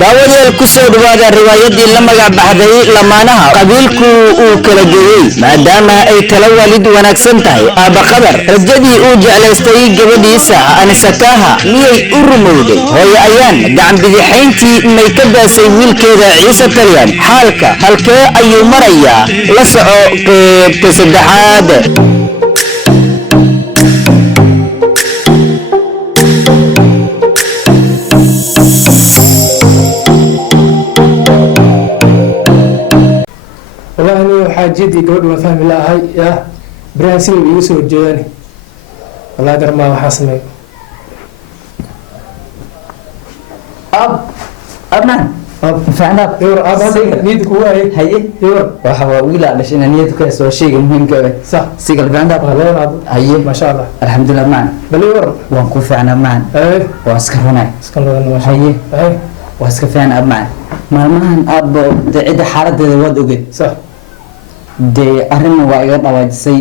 daawadeel ku soo dhawaada riwaayadii la magac baxday lamaanaha qabiilku uu kala geeyey maadaama ay tala waalid wanaagsan tahay aaba qadar rajadii uu jeclaystay gabadhiisa anisakaha miyay u rumowday hooyo ayaan gacan bidixayntii may ka daasay wiilkeeda ciise talyan xaalka halkee ayuu marayaa la soco qeybta saddexaad حاجتي قبل ما فهم الله هاي يا برانسين يوسف الجياني والله در ما حاسمي أمان فعنا يور أب هذا نيدك هو هي يور وحوا ويلا علشان نيدك سوى شيء مهم كذا صح سيقل فعنا والله أب هي ما شاء الله الحمد لله معنا بل يور وانكو فعنا معنا إيه واسكرنا سكننا ما شاء الله هي إيه واسكر فعنا أب معنا ما معنا أب عند حالة الواد وجد صح dee arrin waa iga dhawaajisay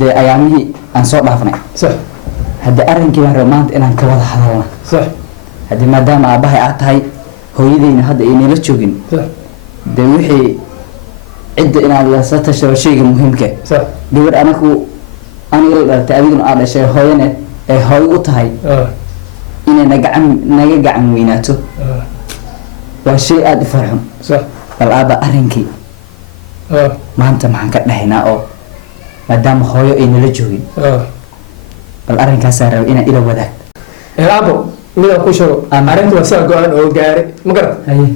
dee ayaamihii aan soo dhaafnay صح haddii arrinkii baan rabaa maanta inaan ka wada hadalna صح haddii maadaama aabbahay aad tahay hooyadeyna hadda aynala joogin صح dee wixii cidda inaad lasa tasho shayga muhiimka صح gabar anagu aniga la dhalatay adiguna aad dhashay hooyane ay hooyo u tahay inay naga gacan weynaato waa shay aada u farxun صح bal aabba arrinkii maanta maxaan ka dhahaynaa oo maadaama hooyo ay nala joogin bal arrinkaasaa raba inaa ila wadaag abo midaan ku sheego arrinta waa saa go-aan oo gaare ma garat haye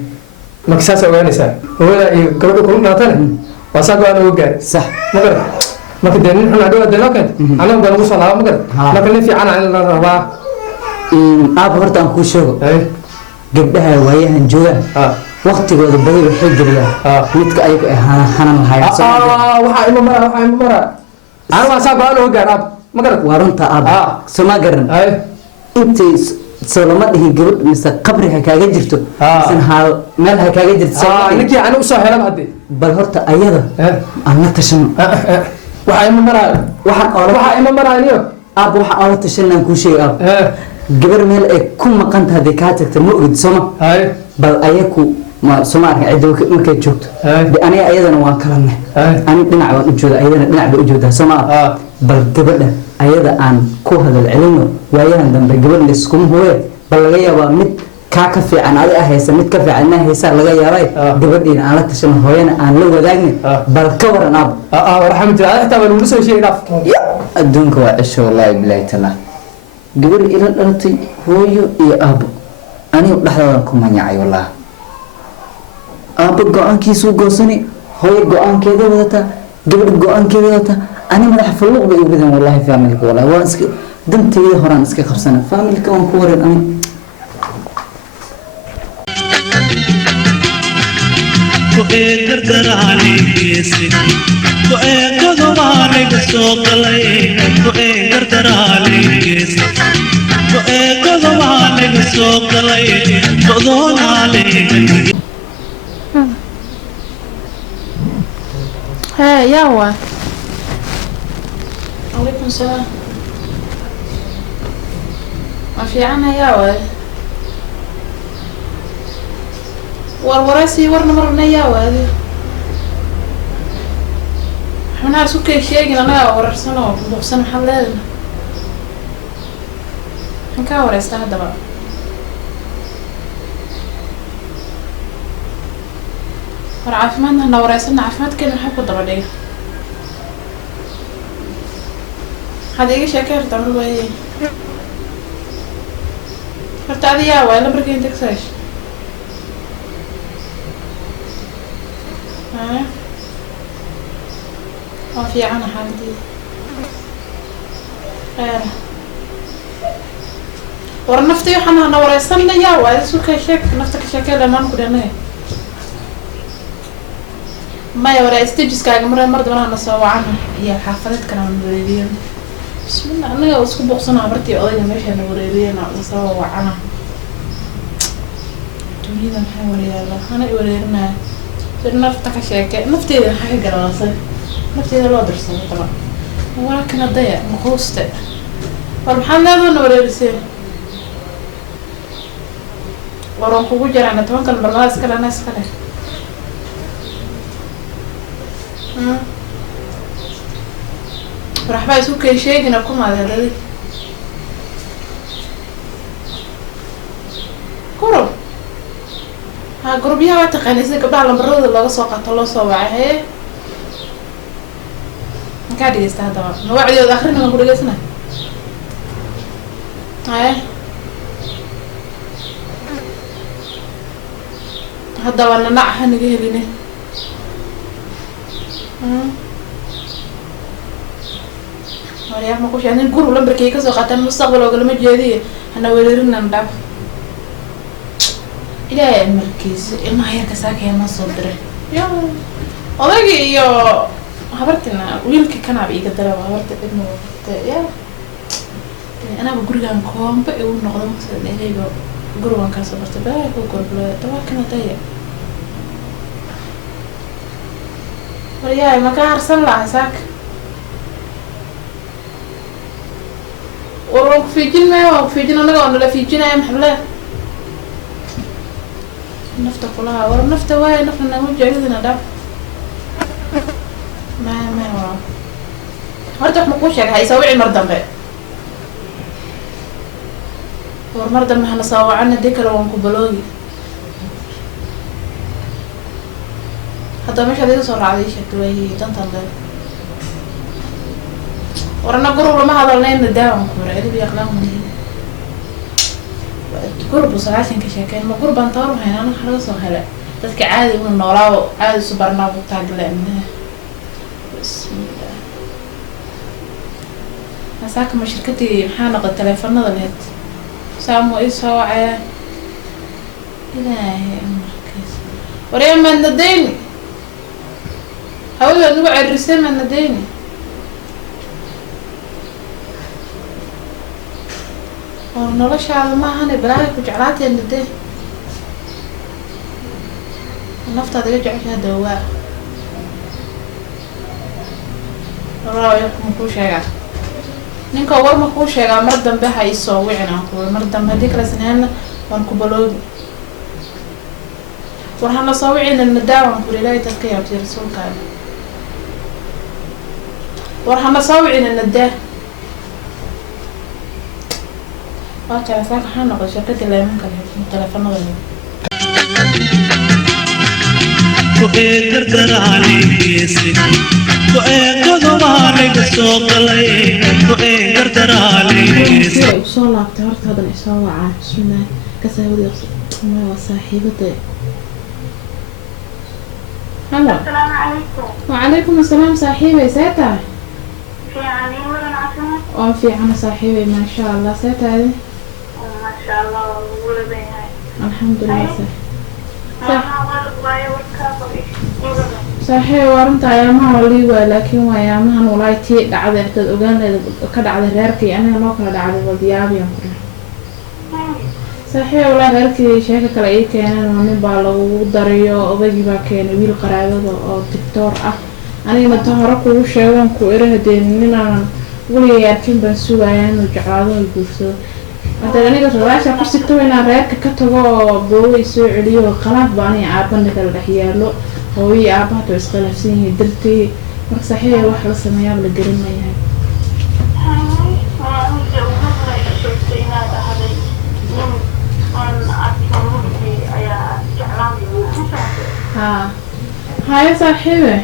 marka saas ogaanaysaa hooyada iyo gabadha kula dhaatane waa saa go-aan oo gaare sax ma garat marka dee nin xun adhow dee loo keento anagu baa nagu soo laaba ma garat marka nin fiicana in la rabaa aaba horta aan kuu sheego gabdhaha waayahan joogaan waqtigooda badi waxay geliyaan midka ayagu ay hanan lahayn waxaa ima mara ana waa saa go-aan oo gaar ab ma garat waa runta aaba soo ma garan intay soo lama dhihin gabadh mise qabri ha kaaga jirto mise meel ha kaaga jirto ninkii ani usoo helaba hadde bal horta ayada aan la tashano waxaa ima maraayo waxaa ima maraayo aaba waxaa aan la tashanaan kuu sheegay aaba gabar meel ay ku maqan tahay hadday kaa tagta ma ogid sooma bal ayaku ma soo ma arkin cidda markay joogto de aniga ayadana waan kala neh ani dhinac baan u jooda ayadana dhinac bay u joogtaa soo ma bal gabadha ayada aan ku hadal celino waayahan dambe gabadh layskuma huwe bal laga yaabaa mid kaa ka fiican adi ah haysa mid ka fiican inaa haysaa laga yaabay gabadhiina aan la tashano hooyana aan la wadaagni bal ka waran aab warxamatulah xitaa baa nagula soo sheegi dhaaf adduunka waa cisho wallaahi bilaahi taala gabadh ila dhalatay hooyo iyo aabo anigu dhexdoodan ku manyacay wallaahi aabba go-aankiisuu goosani hooyo go-aankeeda wadataa gabadh go-aankeeda wadataa ani madaxa falluuq bay ubadan wallaahi faamilka wallaahi waan iska danteyda horaan iska qabsana faamilka waan ku wareer ani يا هو عليكم السلام ما في عنا يا هو وراسي ورنا مرنا يا هو هذه احنا نعرفوا كل شيء انا ورسنا بوصل محل حنكا ورسنا هذا بقى عافمادنا لو راسلنا عافماد كده نحب الضرورية هذا ايش شكر تعملوا ايه فرت هذه يا ولا بركي انت كساش ما في عنا حالتي خير ورنفتي حنا نورسلنا يا ولا سو كشك نفتك شكل ما نقدر ما يورا استجس كاغ مرد وانا سو وعنا يا حافظت كنا نوريدين بسم الله انا اسكو بوقسنا برتي odayga meesha نوريدين aan soo wacana dunida maxay wariyaala ana wareerna sir nafta ka sheekay nafteeda waxa ka garaasay nafteeda loo dirsan qaba wala kana daya maqooste wal maxaa leedahay wareerisay ورون كوجو جرعنا توكل بالراس كلا ناس كلا راح بقى يسوق كل شيء نقوم على هذا قرب ها قرب يا تقني سيك بعد المرة اللي سوق طلع صوعه هي قاعد يستهدى نوعد آخرين ما نقول جسنا هاي هذا وانا نعه نجيه لنا وريح ما كوش يعني نقول ولا بركي كذا قاتل المستقبل وقال ما جديد أنا وليرنا ندب إلى المركز ما هي كساك هي ما صدره يا أضاقي يا habartina wiilkii kana iga dara habarta ibnu ya ana gurigan koomba ee uu noqdo mas'uul ilayga gurigan ka soo bartay baa ku qorblay tawaakana taya wariyaa ma ka harsan la saak ورونك في جنة وفي جنة نقول ولا في جنة يا محبلة نفط كلها ورا نفط واي نفط نقول جايزنا ده ما ورا هرتك مقوشك هيسوي المردم بقى والمردم هنسوي عنا ديك لو نقبلوه حتى مش هذي صار عليه شكله تنتظر ورنا قرب ما هذا لين نداوم كورة اللي بيقلقون مني قرب صراحة كشكل ما قرب انطار هنا أنا خلاص وهلا تذكر عادي من نورا عادي سوبرنا بتاعنا منه بسم الله مساك ما شركتي محانقة التليفون نظمت سامو إيه سواعي إلهي أمركز وريا ما نديني هقول له نقعد الرسالة ما نديني noloshaada maahan balaaga ku jeclaateen dee naftaada iga jeceshahay dawaa raayo ma kuu sheegaa ninka war ma kuu sheegaa mar dambe ha ii soo wicin aan kuwa mar dambe haddii kala sinaana waan ku baloogi war hana soo wicin nadaawan kuri ilaahay dadka yaabtay rasuulkaaga war hana soo wicin nadaa وأنا ساكن حنا قد شركتي اللي ممكن التلفون غير. وإيه تقدر عليك وإيه تقدر عليك السوق اللي وإيه تقدر عليك. وصل اعتبرت هذا الإساوة عن بسم الله كساودي ما وصاحبتي. هلا. السلام عليكم. وعليكم السلام صاحبي ساتا. في عني ولا نعرفه؟ في عنا صاحبي ما شاء الله ساتا. ما شاء الله ولديها الحمد لله صحيح وارنت أيامها ولي لكن وأيامها ولايتي دعوة تدعون كدعوة غيرك أنا ما كنا دعوة وديابي أمكن صحيح ولا غيرك شيء كلاي كان من بالو دريو أبغي بكين ويل قرابة أو دكتور أنا متهرب وشيء كويره ديننا ولي يركن بنسويان وجعلوا يقصوا هذا أنا قلت راشة قصة توينا رأيك كتبوا بوي سعودي وقناة باني عابن كلا دحيالو هوي عابها توسق نفسيه درتي صحيح واحد السمايا بالجريمة يعني. ها هاي صاحبة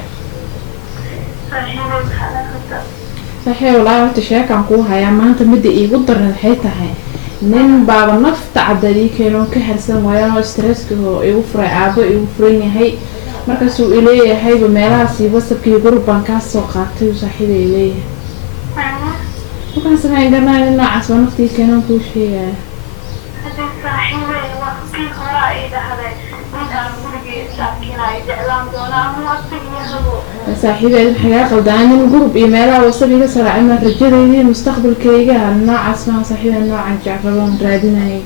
صحيح والله قلت شيء كان قوها يا ما أنت بدي يقدر الحيطة هاي nin baaba nafta cadadii keenoo ka harsan waayo stresska oo igu furay aabo igu furan yahay markaasuu ileeyahayba meelahaasi wasabkii gurban ka soo qaatay saaxiibay ileeyahay waxaan sameyn garnaa in noocaas waa naftii keenoo kuu sheegaya hadda saaxiibay waqti hore ay dhahday intaan gurigii saakinay jeclaan doonaa ama waqtigiyahabo saaxiibay xagaa qaldaanin gurub iyo meelaha wasabiga saraacay ma rajadeedii mustaqbalkayga noocaas ma saaxiibay noocan jacfaroon raadinayay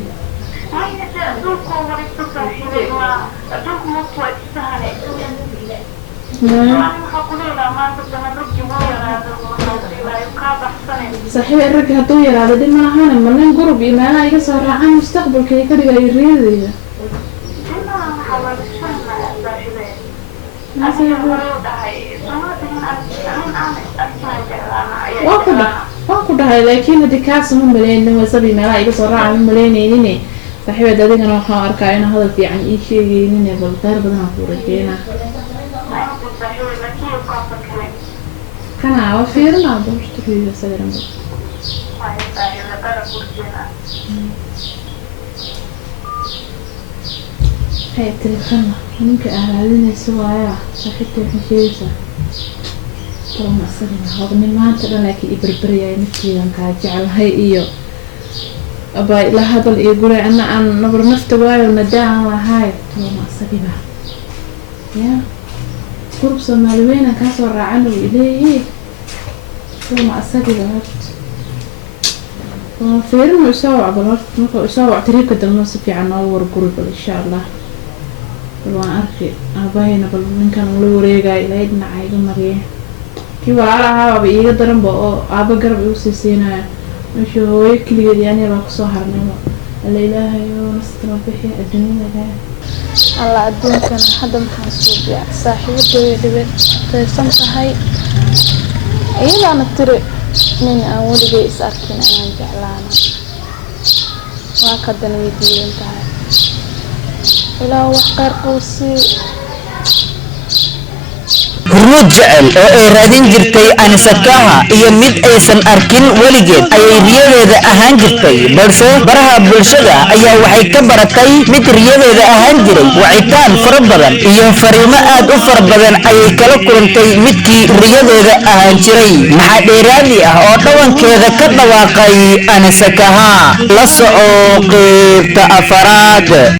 صحيح الرجل هدو يراد دي ما هانا من قرب إيمانا يكسر عن مستقبل كي يكرر يريد waan ku dhahay laakiin hadii kaas ma maleeynin wasabi meelaha iga soo raaca ma maleeynaynin saaxiibada adigana waxaan arkaa in hadal fiican ii sheegaynin bal qaar badan aan ku rajeynaa kana waa fiirna boosturiga sawirkan hay telefoon ninka aadinaysa waaya saaxiibta waxay sheegaysaa ma asagina hodni maanta dhan laakiin ibarbariyay naftiidan kaa jecelahay iyo abaa ila hadal iyo guri ana aan nabar nafta waayo nadaan lahay ma asagina ya group Soomaali weyn ka soo raacana ileeyay ma asagina waa fiirin oo soo wacbalaad marka soo wactiriibka dambe si fiican oo war group insha Allah waan arkay abaayna bal ninkan la wareegay ilaa dhinacayga mariyay kii walaalaha iiga daran ba oo aaba garab igu siiseenaya meesha hooyo kaligeed yani la ku soo harnay alla ilaahay oo nastra bixi adduunyada alla adduunkana hadda maxaan soo biya saaxiibadooda dhibay taysan tahay ayana tiri nin aan waligay is arkin ayaan jeclaana waa ka dan weydiin tahay ilaa wax qaar qowsi hurmud jecel oo ay raadin jirtay anisakaha iyo mid aysan arkin weligeed ayay riyadeeda ahaan jirtay balse baraha bulshada ayaa waxay ka baratay mid riyadeeda ahaan jiray wacitaan fara badan iyo fariimo aad u fara badan ayay kala kulantay midkii riyadeeda ahaan jiray maxaa dheeraadi ah oo dhawankeeda ka dhawaaqay anisakaha la soco qeybta afaraad